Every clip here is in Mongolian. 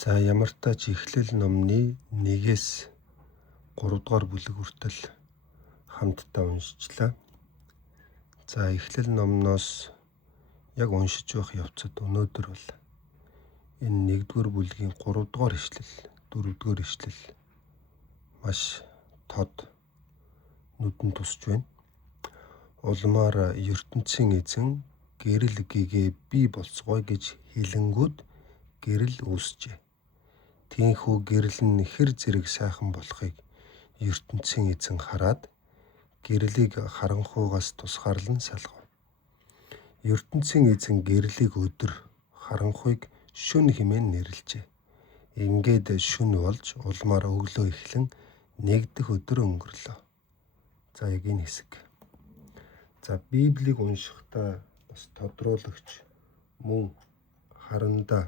За ямар тач эхлэл номны 1-ээс 3 дугаар бүлэг хүртэл хамтдаа уншижлаа. За эхлэл номноос яг уншиж байх явцад өнөөдөр бол энэ 1-р бүлгийн 3 дугаар ишлэл, 4-р ишлэл маш тод нүдэнд тусч байна. Улмаар ертөнцийн эзэн гэрэл гэгээ бий болцгоё гэж хэлэнгүүд гэрэл үүсжээ. Тийхүү гэрэл нь хэр зэрэг сайхан болохыг ертөнцийн эзэн хараад гэрлийг харанхуйгаас тусгаарлан салгав. ертөнцийн эзэн гэрлийг өдөр, харанхуйг шөнө хэмээн нэрлэжээ. Ингээд шөнө болж улмаар өглөө эхлэн нэгдэх өдөр өнгөрлөө. За яг энэ хэсэг. За Библийг уншихдаа бас тодруулагч мөн харандаа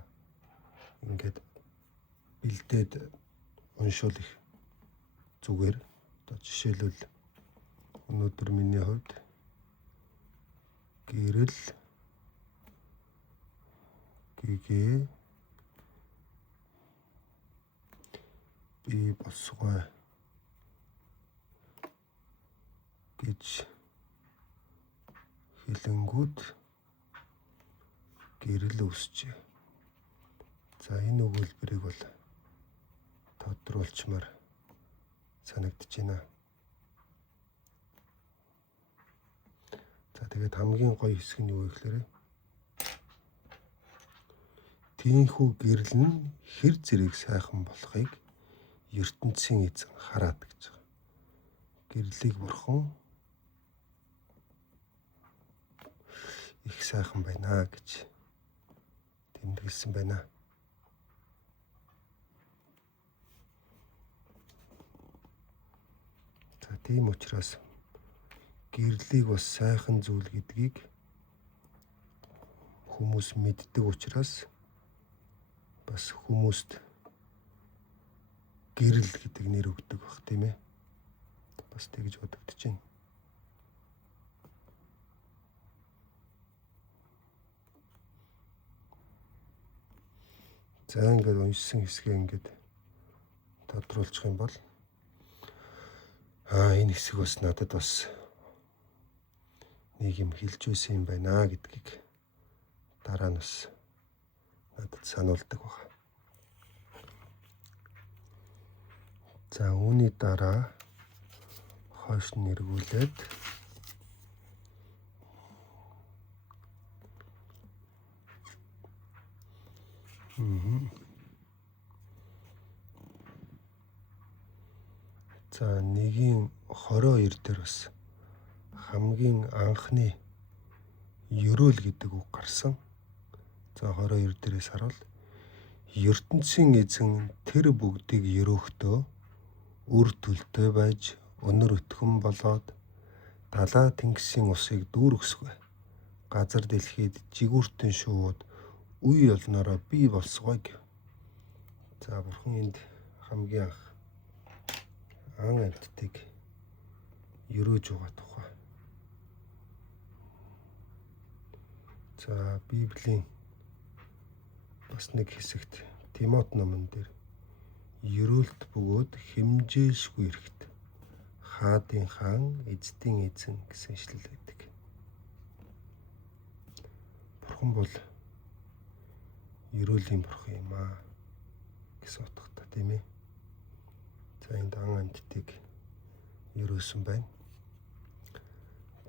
ингээд бэлдээд уншвал их зүгээр. Одоо жишээлбэл өнөөдөр миний хувьд гэрэл гэгээ бий болсгой гэж хэлэнгүүд гэрэл үүсжээ. За энэ өгүүлбэрийг бол тодруулчмаар санагдаж байна. За тэгээд хамгийн гоё хэсэг нь юу вэ гэхээр тийхүү гэрэл нь хэр зэрэг сайхан болохыг ертөнцийн эзэн хараад гэж байгаа. Гэрлийг бурхан их сайхан байна гэж тэмдэглэсэн байна. За тийм учраас гэрлийг бас сайхан зүйл гэдгийг хүмүүс мэддэг учраас бас хүмүүст гэрэл гэдэг нэр өгдөг баг тийм ээ. Бас тэгж бодогдож байна. За ингээд уншсан хэсгээ ингээд тодруулчих юм бол энэ хэсэг бас надад бас нэг юм хэлж байсан юм байна гэдгийг дараа нь бас надад сануулдаг байна. За үүний дараа хойш нь эргүүлээд за 1:22 дээр бас хамгийн анхны ерөөл гэдэг үг гарсан. За 22 дээрээс харуул. ертөнцийн эзэн тэр бүгдийг ерөөхтөө үр төлтөө байж өнөр өтгөн болоод далаа тэнгисийн усыг дүүргэсгүй. Газар дэлхийд жигүүртэн шувууд үе олноороо бий болсгой гэв. За бурхан энд хамгийн анх ан амьтдыг ерөөж байгаа тухай. За Библийн бас нэг хэсэгт Тимот номон дээр ерөөлт бөгөөд хэмжээшгүй эрэхт хаадын хаан эздийн эзэн гэсэн ишлэл байдаг. Бурхан бол ерөөлийн бурхан юм аа гэсэн утгатай тийм ээ. За энд ан амьтдыг ерөөсөн байна.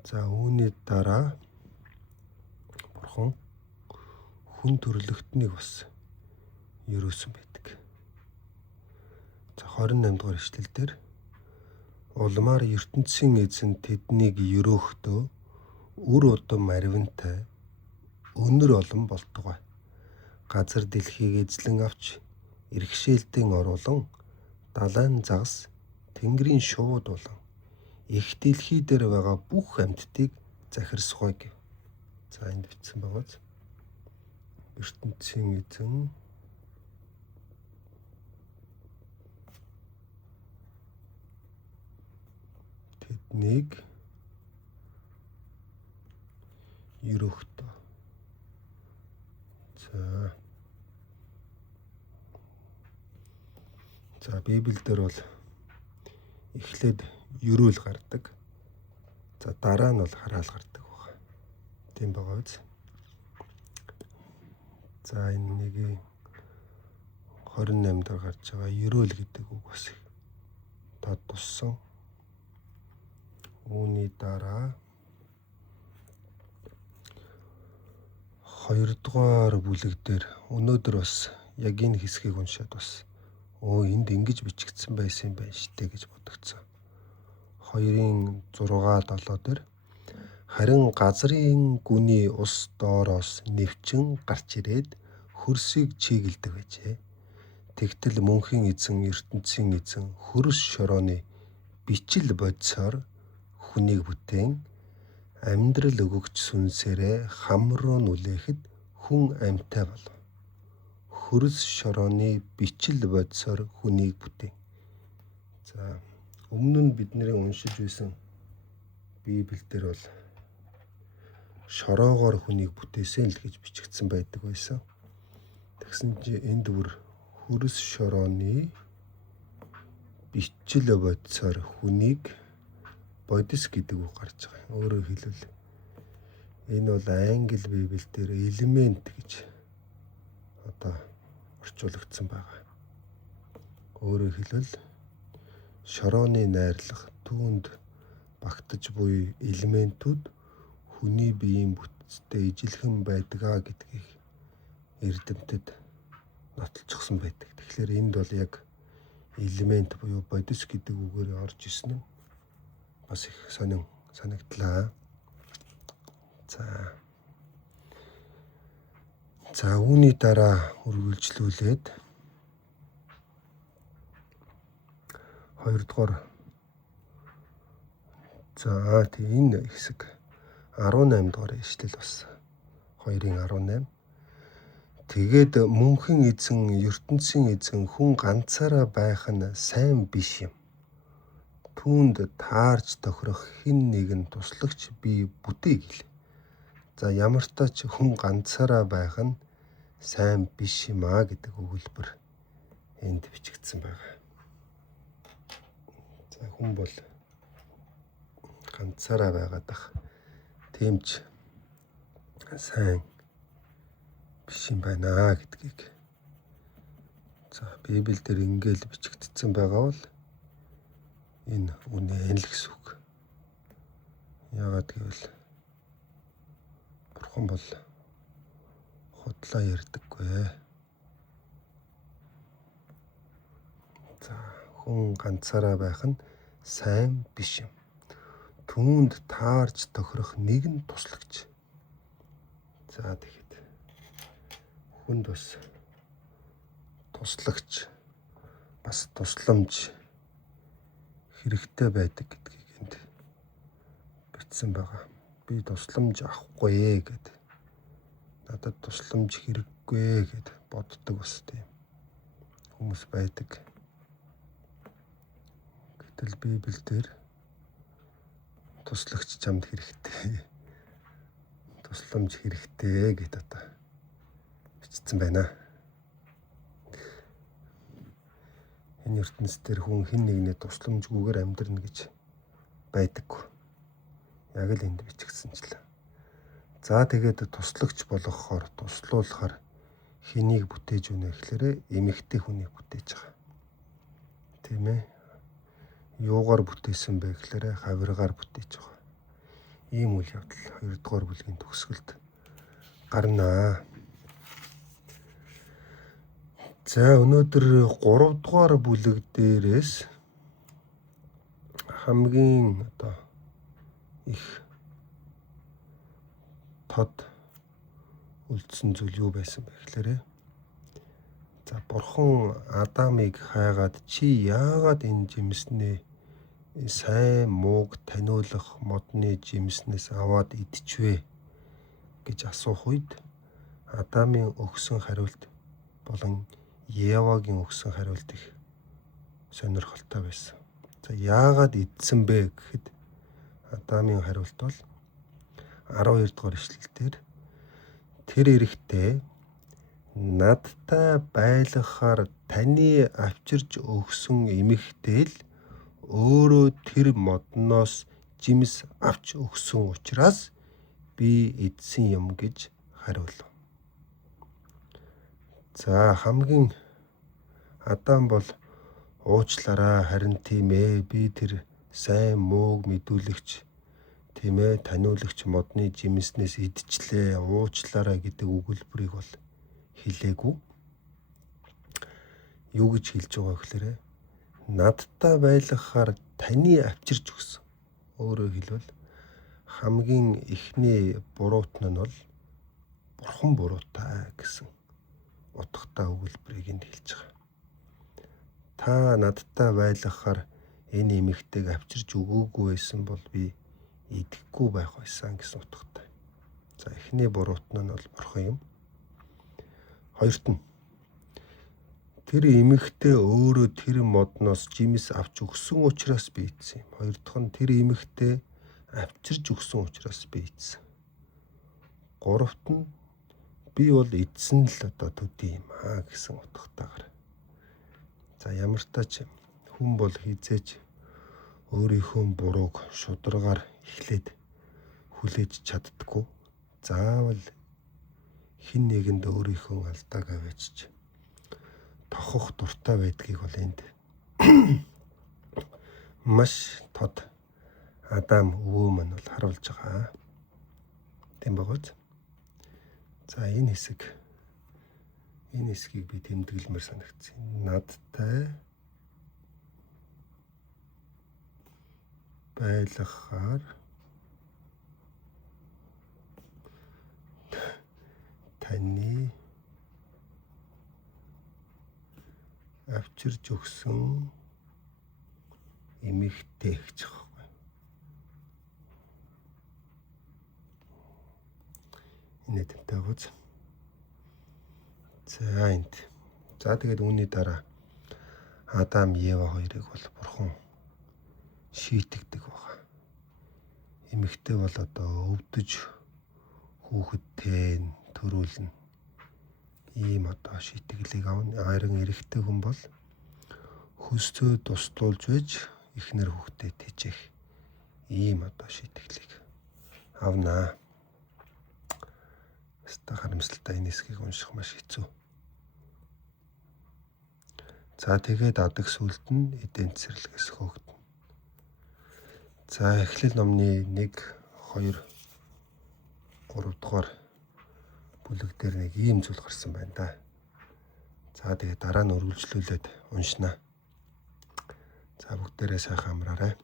За үүний дараа бурхан хүн төрлөختнийг бас ерөөсөн байдаг. За 28 дугаар ишлэл дээр улмаар ертөнцийн эзэн тэднийг ерөөхтөө үр удам аривантай өнөр олон болтугай. Газар дэлхийг эзлэн авч иргэшээлдэн оруулан далайн загас тэнгэрийн шувууд болон их дэлхий дээр байгаа бүх амьтдыг захирсгой гэв. За энд бичсэн байгаа. ертөнцийн эзэн тэднийг ерөөхтөө. За За Библиэлд бол эхлээд ерөөл гардаг. За дараа нь бол хараал гардаг байна. Тийм байгаа биз? За энэ нэг 28 дээр гарч байгаа ерөөл гэдэг үг бас та туссан. Үүний дараа 2 дугаар бүлэг дээр өнөөдөр бас яг энэ хэсгийг уншаад бас энд ингэж бичигдсэн байсан юм байна штэ гэж бодогцсон. 2-ын 6-7 дээр харин газрын гүний ус доороос нэвчин гарч ирээд хөрсийг чийгэлдэг байжээ. Тэгтэл мөнхийн эзэн ертөнцийн эзэн хөрс шорооны бичил бодисоор хүнийг бүтээн амьдрал өгөгч сүнсээрээ хам руу нүлээхэд хүн амьтаа болов. Хөрс шорооны бичил бодисоор хүнийг бүтээн. За өмнө нь бидний уншиж байсан Библиэлд бол шороогоор хүнийг бүтээсэн л гэж бичигдсэн байдаг байсан. Тэгсэн чинь энд бүр хөрс шорооны бичил бодисоор хүнийг бодис гэдэг үг гарч байгаа. Өөрөөр хэлбэл энэ бол англи Библиэлд элемент гэж орчуулагдсан байгаа. Өөрөөр хэлбэл шорооны найрлах түүнд багтаж буй элементүүд хүний биеийн бүтцтэй ижилхэн байдгаа гэдгийг эрдэмтэд нотолчихсон байдаг. Тэгэхээр энд бол яг элемент буюу бодис гэдэг үгээр орж исэн нь бас их санагдлаа. За үүний дараа үргэлжлүүлээд 2 дугаар энэ хэсэг 18 дугаар ишлэл бас 2:18. Тэгээд мөнхийн эзэн ертөнцийн эзэн хүн ганцаараа байх нь сайн биш юм. Түүнд таарч тохирох хэн нэгэн туслагч би бүтээ гэл. За ямар ч тач хүн ганцаараа байх нь сайн биш юм гэдэг өгүүлбэр энд бичигдсэн байна. За хүн бол ганцаараа байгаад бах. Тэмч сайн биш юм байна гэдгийг. За Библиэлд ингээл бичигдсэн байгаа бол энэ үнэн л гэсэн үг. Яагаад гэвэл Бурхан бол худлаа ярьдаггүй. За хүн ганцаараа байх нь сайн биш юм. Түүнд таарч тохирох нэгэн туслагч. За тэгэхэд хүнд бас туслагч бас тусламж хэрэгтэй байдаг гэдгийг энд бичсэн байгаа. Би тусламж авахгүй гэд. Надад тусламж хэрэггүй гэд боддог бас тийм хүмүүс байдаг. Гэтэл Библиэлд туслагч чамд хэрэгтэй. Тусламж хэрэгтэй гэд бичсэн байна. Энэ ертөнцийн хүн хэн нэгнээ тусламжгүйгээр амьдрна гэж байдаггүй. Яг л энд бичигдсэнчлээ. За тэгээд туслагч болгохоор туслуулахаар хэнийг бүтээж өгнө гэхээр эмэгтэй хүнийг бүтээж байгаа. Тийм ээ. Юугаар бүтээсэн бэ гэхээр хавиргаар бүтээж байгаа. Ийм үйл явдал 2 дугаар бүлгийн төгсгөлд гарнаа. За өнөөдөр 3 дугаар бүлэг дээрээс хамгийн их тод үлдсэн зүйл юу байсан бэ гэхээр за Бурхан Адамыг хайгаад чи яагаад энэ жимснээ сайн мууг таниулах модны жимснээс аваад идчихвэ гэж асуух үед Адамын өгсөн хариулт болон Евагийн өгсөн хариулт их сонирхолтой байсан. За яагаад идсэн бэ гэхэд Адамын хариулт бол 12 дугаар ишлэлээр тэр эрэхтээ надтай байлгахаар таны авчирч өгсөн эмэгтэй л өөрөө тэр модноос жимс авч өгсөн учраас би эдсэн юм гэж хариулв. За хамгийн Адам бол уучлаарай, харин тийм ээ, би тэр сайн мууг мэдүүлэгч, тийм ээ, таниулагч модны жимснээс идчихлээ, уучлаарай гэдэг өгүүлбэрийг бол хэлээгүй. Юу гэж хэлж байгаа гэхээр надтай байлгахаар таны авчирч өгсөн. Өөрөөр хэлбэл хамгийн ихний буруутан нь бол бурхан буруутай гэсэн утгатай өгүүлбэрийг энд хэлж байгаа. Та надтай байлгахаар энэ эмэгтэйг авчирч өгөөгүй байсан бол би идэхгүй байх байсан гэсэн утгатай. За эхний буруутан нь бол бурхан юм. Хоёрт нь тэр эмэгтэй өөрөө тэр модноос жимс авч өгсөн учраас би идсэн юм. Хоёр дахь нь тэр эмэгтэй авчирч өгсөн учраас би идсэн. Гуравт нь би бол идсэн л одоо төдий юм гэсэн утгатайгаар. За ямар тач хүн бол хизээж өөрийнхөө бурууг шударгаар эхлээд хүлээж чаддаггүй. Заавал хин нэгэнд өөрийнхөө алдааг аваачиж тохох дуртай байдгийг бол энд маш тод Адам өвөө маань бол харуулж байгаа. Тийм багт. За энэ хэсгийг би тэмдэглэмээр санагдсан. Надтай байлгахаар таны авчирч өгсөн эмэгтэй гэж байгаа. Энэ тэмтэй гоц. За энд. За тэгээд үүний дараа Адам Ева хоёрыг бол бурхан шийтгдэг байгаа. Эмэгтэй бол одоо өвдөж хүүхэдтэй төрүүлнэ. Ийм одоо шийтгэлийг авна. Харин эрэгтэй хүн бол хөстөө тусдуулж байж эхнэр хүүхдэд тэжээх ийм одоо шийтгэлийг авнаа. Хэвээ харамсалтай энэ хэсгийг унших маш хэцүү. За тэгээд адаг сүлд нь эдийн цэцэрлэгээс хөөгдөн. За Эхлэл номны 1, 2, 3 дугаар бүлэг дээр нэг ийм зүйл гарсан байна да. За тэгээд дараа нь үргэлжлүүлээд уншнаа. За бүгдээрээ сайхан амраарай.